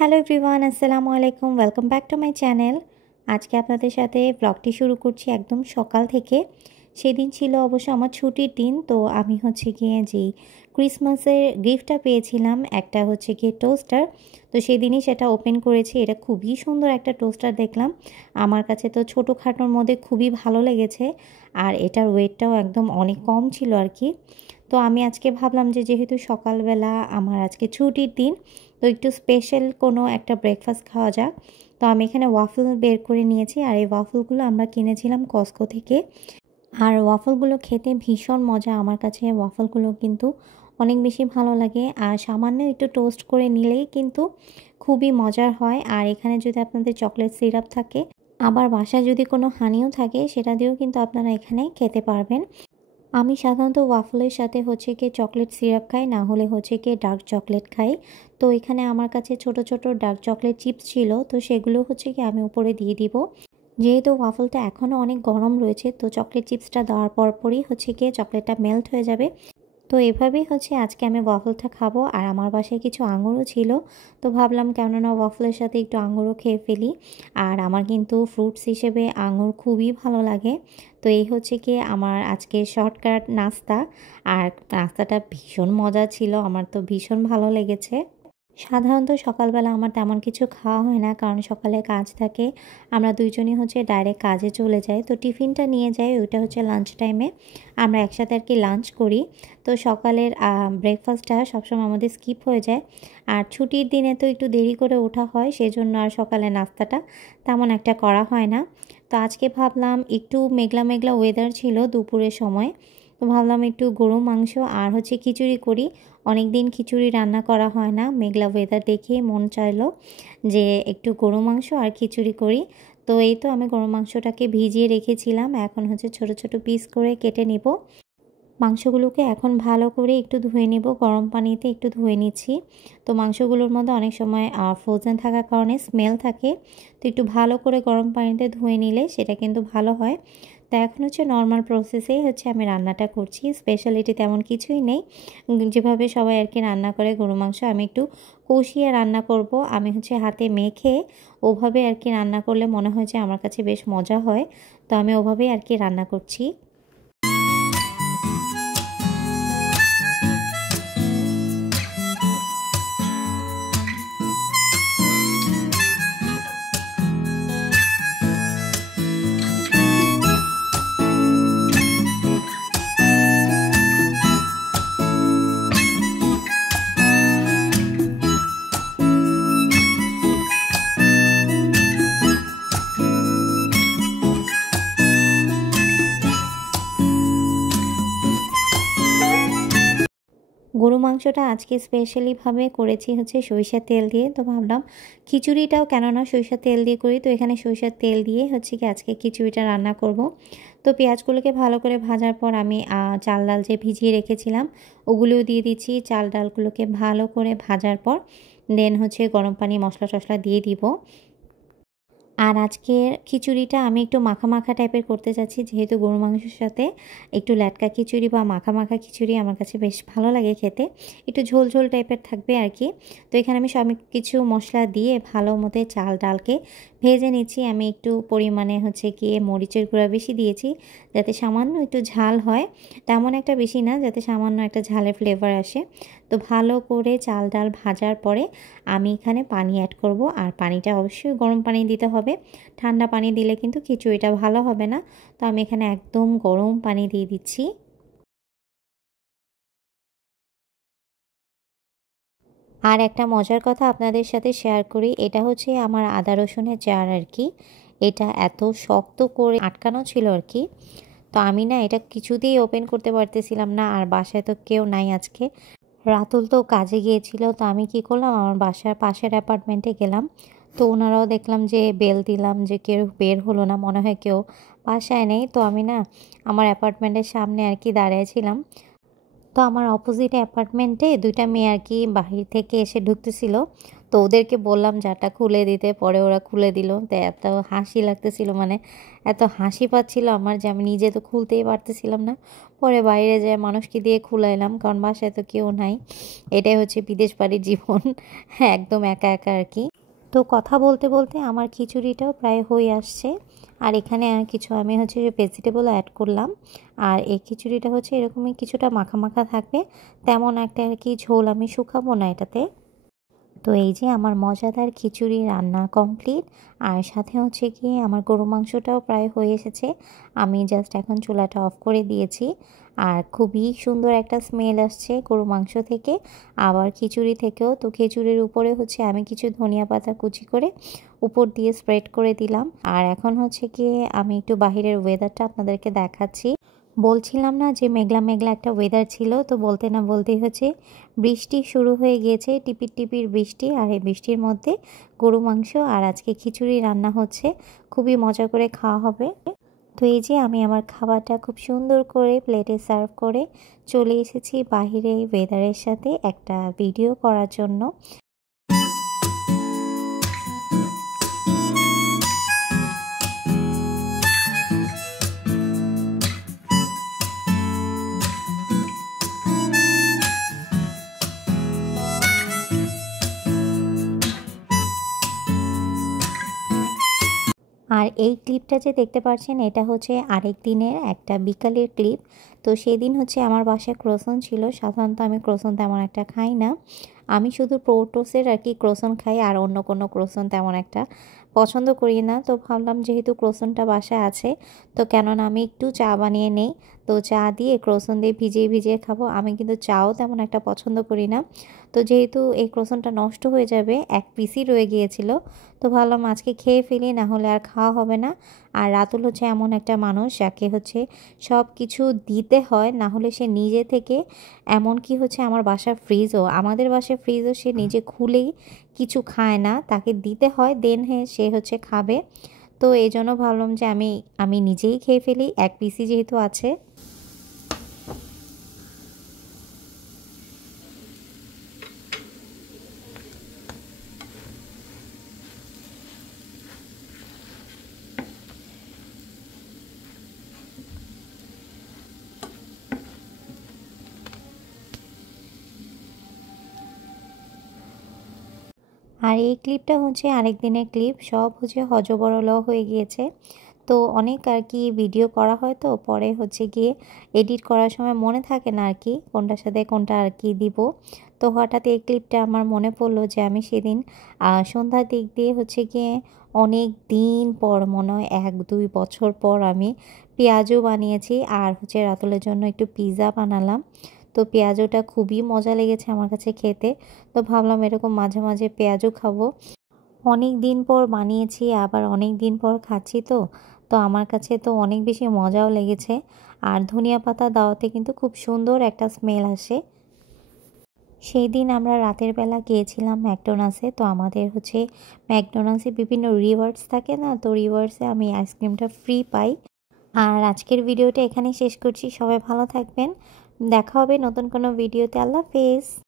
Hello everyone, আসসালামু আলাইকুম। Welcome back to my channel. আজকে আপনাদের সাথে ব্লগটি শুরু করছি একদম সকাল থেকে। সেদিন ছিল অবশ্য আমার ছুটির দিন। তো আমি গিয়ে যেই ক্রিসমাসের গিফটটা পেয়েছিলাম, একটা গিয়ে টোস্টার। তো সেদিনই সেটা ওপেন করেছি। এটা খুবই সুন্দর একটা টোস্টার দেখলাম। আমার কাছে তো ছোটোখাটোর মধ্যে খুবই ভালো লেগেছে। আর এটার ওয়েটটাও একদম অনেক কম ছিল আর কি। তো আমি আজকে ভাবলাম যে যেহেতু সকালবেলা আমার আজকে ছুটির দিন, তো একটু স্পেশাল কোনো একটা ব্রেকফাস্ট খাওয়া যাক। তো আমি এখানে ওয়াফল বের করে নিয়েছি। আর এই ওয়াফলগুলো আমরা কিনেছিলাম কস্কো থেকে। আর ওয়াফলগুলো খেতে ভীষণ মজা। আমার কাছে ওয়াফলগুলো কিন্তু অনেক বেশি ভালো লাগে। আর সামান্য একটু টোস্ট করে নিলেই কিন্তু খুবই মজার হয়। আর এখানে যদি আপনাদের চকলেট সিরাপ থাকে, আবার বাসায় যদি কোনো হানিও থাকে, সেটা দিয়েও কিন্তু আপনারা এখানে খেতে পারবেন। আমি সাধারণত ওয়াফলের সাথে গিয়ে চকলেট সিরাপ খাই, না হলে গিয়ে ডার্ক চকলেট খাই। তো এখানে আমার কাছে ছোট ছোট ডার্ক চকলেট চিপস ছিল, তো সেগুলো গিয়ে আমি উপরে দিয়ে দিব। যেহেতু ওয়াফলটা এখনও অনেক গরম রয়েছে, তো চকলেট চিপসটা দেওয়ার পরপরই গিয়ে চকলেটটা মেল্ট হয়ে যাবে। তো এভাবেই আজকে আমি ওয়াফলটা খাবো। আর আমার বাসায় কিছু আঙুরও ছিল, তো ভাবলাম কেননা ওয়াফলের সাথে একটু আঙুরও খেয়ে ফেলি। আর আমার কিন্তু ফ্রুটস হিসেবে আঙুর খুবই ভালো লাগে। তো এই গিয়ে আমার আজকে শর্টকাট নাস্তা। আর নাস্তাটা ভীষণ মজা ছিল, আমার তো ভীষণ ভালো লেগেছে। সাধারণত সকালবেলা আমার তেমন কিছু খাওয়া হয় না, কারণ সকালে কাজ থাকে। আমরা দুইজনই ডাইরেক্ট কাজে চলে যাই। তো টিফিনটা নিয়ে যাই, ওইটা লাঞ্চ টাইমে আমরা একসাথে আর কি লাঞ্চ করি। তো সকালের ব্রেকফাস্টটা সবসময় আমাদের স্কিপ হয়ে যায়। আর ছুটির দিনে তো একটু দেরি করে ওঠা হয়, সেজন্য আর সকালে নাস্তাটা তেমন একটা করা হয় না। তো আজকে ভাবলাম একটু মেঘলা মেঘলা ওয়েদার ছিল দুপুরের সময়, তো ভাবলাম একটু গরু মাংস আর খিচুড়ি করি। অনেক দিন খিচুড়ি রান্না করা হয় না, মেঘলা ওয়েদার দেখেই মন চাইলো যে একটু গরু মাংস আর খিচুড়ি করি। তো এই তো আমি গরু মাংসটাকে ভিজিয়ে রেখেছিলাম, এখন ছোট ছোট পিস করে কেটে নিব। মাংসগুলোকে এখন ভালো করে একটু ধুয়ে নেব, গরম পানিতে একটু ধুয়ে নিচ্ছি। তো মাংসগুলোর মধ্যে অনেক সময় ফ্রোজেন থাকার কারণে স্মেল থাকে, তো একটু ভালো করে গরম পানিতে ধুয়ে নিলে সেটা কিন্তু ভালো হয়। তো এখন নর্মাল প্রসেসেই আমি রান্নাটা করছি, স্পেশালিটি তেমন কিছুই নেই। যেভাবে সবাই আর কি রান্না করে গরু মাংস, আমি একটু কষিয়ে রান্না করব। আমি হাতে মেখে ওভাবে আর কি রান্না করলে মনে হয় যে আমার কাছে বেশ মজা হয়। তো আমি ওভাবেই আর কি রান্না করছি। গরু মাংসটা আজকে স্পেশালিভাবে করেছি সরিষার তেল দিয়ে। তো ভাবলাম খিচুড়িটাও কেননা সরিষার তেল দিয়ে করি, তো এখানে সরিষার তেল দিয়ে কি আজকে খিচুড়িটা রান্না করব। তো পেঁয়াজগুলোকে ভালো করে ভাজার পর আমি চাল ডাল যে ভিজিয়ে রেখেছিলাম ওগুলোও দিয়ে দিচ্ছি। চাল ডালগুলোকে ভালো করে ভাজার পর দেন গরম পানি মশলা টশলা দিয়ে দিব। আর আজকের খিচুড়িটা আমি একটু মাখা মাখা টাইপের করতে চাচ্ছি, যেহেতু গরু মাংসের সাথে একটু ল্যাটকা খিচুড়ি বা মাখা মাখা খিচুড়ি আমার কাছে বেশ ভালো লাগে খেতে। একটু ঝোল ঝোল টাইপের থাকবে আর কি। তো এখানে আমি সব কিছু মশলা দিয়ে ভালো মতো চাল ডালকে ভেজে নিচ্ছি। আমি একটু পরিমাণে গিয়ে মরিচের গুঁড়া বেশি দিয়েছি, যাতে সামান্য একটু ঝাল হয়, তেমন একটা বেশি না, যাতে সামান্য একটা ঝালের ফ্লেভার আসে। তো ভালো করে চাল ডাল ভাজার পরে আমি এখানে পানি অ্যাড করব। আর পানিটা অবশ্যই গরম পানি দিতে হবে, ঠান্ডা পানি দিলে কিন্তু খিচুড়িটা ভালো হবে না। তো আমি এখানে একদম গরম পানি দিয়ে দিচ্ছি। আর একটা মজার কথা আপনাদের সাথে শেয়ার করি, এটা আমার আদা রসুনের জার আর কি। এটা এত শক্ত করে আটকানো ছিল আর কি। তো আমি না এটা কিছুতেই ওপেন করতে পারতেছিলাম না। আর বাসায় তো কেউ নাই আজকে, রাতুল তো কাজে গিয়েছিল। তো আমি কি করলাম, আমার বাসার পাশের অ্যাপার্টমেন্টে গেলাম। তো ওনারাও দেখলাম যে বেল দিলাম, যে কেউ বের হলো না, মনে হয় কেউ বাসায় নেই। তো আমি না আমার অ্যাপার্টমেন্টের সামনে আর কি দাঁড়িয়েছিলাম। তো আমার অপোজিট অ্যাপার্টমেন্টে দুইটা মেয়ে আর কি বাহির থেকে এসে ঢুকতেছিল। তো ওদেরকে বললাম জারটা খুলে দিতে, পরে ওরা খুলে দিল। তো এত হাসি লাগতেছিল, মানে এত হাসি পাচ্ছিল আমার যে আমি নিজে তো খুলতেই পারতেছিলাম না। পরে বাইরে যেয়ে মানুষকে দিয়ে খুলাইলাম, কারণ বাসায় তো কেউ নাই। এটাই হচ্ছে বিদেশ বাড়ির জীবন। হ্যাঁ, একদম একা একা আর কি। তো কথা বলতে বলতে আমার খিচুড়িটাও প্রায় হয়ে আসছে। আর এখানে কিছু আমি হচ্ছে ভেজিটেবল অ্যাড করলাম। আর এই খিচুড়িটা হচ্ছে এরকমই কিছুটা মাখা মাখা থাকবে, তেমন একটা আর কি ঝোল আমি শুকাবো না এটাতে। তো এই যে আমার মজাদার খিচুড়ি রান্না কমপ্লিট। আর সাথে হচ্ছে কি আমার গরু মাংসটাও প্রায় হয়ে এসেছে। আমি জাস্ট এখন চুলাটা অফ করে দিয়েছি। আর খুবই সুন্দর একটা স্মেল আসছে গরু মাংস থেকে, আবার খিচুড়ি থেকেও। তো খিচুড়ির উপরে হচ্ছে আমি কিছু ধনিয়া পাতা কুচি করে উপর দিয়ে স্প্রেড করে দিলাম। আর এখন হচ্ছে কি আমি একটু বাহিরের ওয়েদারটা আপনাদেরকে দেখাচ্ছি। বলছিলাম না যে মেঘলা মেঘলা একটা ওয়েদার ছিল, তো বলতে না বলতেই হচ্ছে বৃষ্টি শুরু হয়ে গিয়েছে, টিপির টিপির বৃষ্টি। আর এই বৃষ্টির মধ্যে গরু মাংস আর আজকে খিচুড়ি রান্না হচ্ছে, খুবই মজা করে খাওয়া হবে। তো এই যে আমি আমার খাবারটা খুব সুন্দর করে প্লেটে সার্ভ করে চলে এসেছি বাহিরে ওয়েদারের সাথে একটা ভিডিও করার জন্য। আর এই ক্লিপটা যে দেখতে পাচ্ছেন এটা হচ্ছে আরেক দিনের একটা বিকালের ক্লিপ। তো সেদিন হচ্ছে আমার বাসায় ক্রোসন ছিল। সাধারণত আমি ক্রোসন তেমন একটা খাই না, আমি শুধু প্রোটোসের আর কি ক্রোসন খাই, আর অন্য কোনো ক্রোসন তেমন একটা পছন্দ করি না। তো ভাবলাম যেহেতু ক্রোসনটা বাসায় আছে, তো কেননা আমি একটু চা বানিয়ে নেই। তো চা দিয়ে ক্রোসন দিয়ে ভিজিয়ে ভিজিয়ে খাবো। আমি কিন্তু চাও তেমন একটা পছন্দ করি না। তো যেহেতু এই ক্রোসনটা নষ্ট হয়ে যাবে, এক পিসই রয়ে গিয়েছিল, তো ভাবলাম আজকে খেয়ে ফেলি, না হলে আর খাওয়া হবে না। আর রাতুল হচ্ছে এমন একটা মানুষ যাকে হচ্ছে সব কিছু দিতে হয়, না হলে সে নিজে থেকে, এমনকি হচ্ছে আমার বাসার ফ্রিজও, আমাদের বাসার ফ্রিজও সে নিজে খুলেই কিছু খায় না, তাকে দিতে হয়, দেন সে হচ্ছে খাবে। তো এই জন্য ভাবলাম যে আমি নিজেই খেয়ে ফেলি, এক পিসি যেহেতু আছে। আর এই ক্লিপটা হচ্ছে আরেক দিনের ক্লিপ, সব হচ্ছে হজবরল হয়ে গিয়েছে। তো অনেক আর কি ভিডিও করা হয়, তো পরে হচ্ছে গিয়ে এডিট করার সময় মনে থাকে না আর কি কোনটার সাথে কোনটা আর কি দিব। তো হঠাৎ এই ক্লিপটা আমার মনে পড়লো যে আমি সেদিন সন্ধ্যার দিক দিয়ে হচ্ছে গিয়ে অনেক দিন পর, মনে হয় 1-2 বছর পর আমি পেঁয়াজও বানিয়েছি। আর হচ্ছে রাতুলের জন্য একটু পিৎজা বানালাম। তো পেঁয়াজটা খুবই মজা লেগেছে আমার কাছে খেতে। তো ভাবলাম এরকম মাঝে মাঝে পেঁয়াজও খাবো। অনেক দিন পর বানিয়েছি, আবার অনেক দিন পর খাচ্ছি। তো তো আমার কাছে তো অনেক বেশি মজাও লেগেছে। আর ধনিয়া পাতা দেওয়াতে কিন্তু খুব সুন্দর একটা স্মেল আসে। সেই দিন আমরা রাতের বেলা গিয়েছিলাম ম্যাকডোনাল্ডসে। তো আমাদের হচ্ছে ম্যাকডোনাল্ডসে বিভিন্ন রিওয়ার্ডস থাকে না, তো রিওয়ার্ডসে আমি আইসক্রিমটা ফ্রি পাই। আর আজকের ভিডিওটা এখানেই শেষ করছি। সবাই ভালো থাকবেন, দেখা হবে নতুন কোনো ভিডিওতে। আল্লাহ হাফেজ।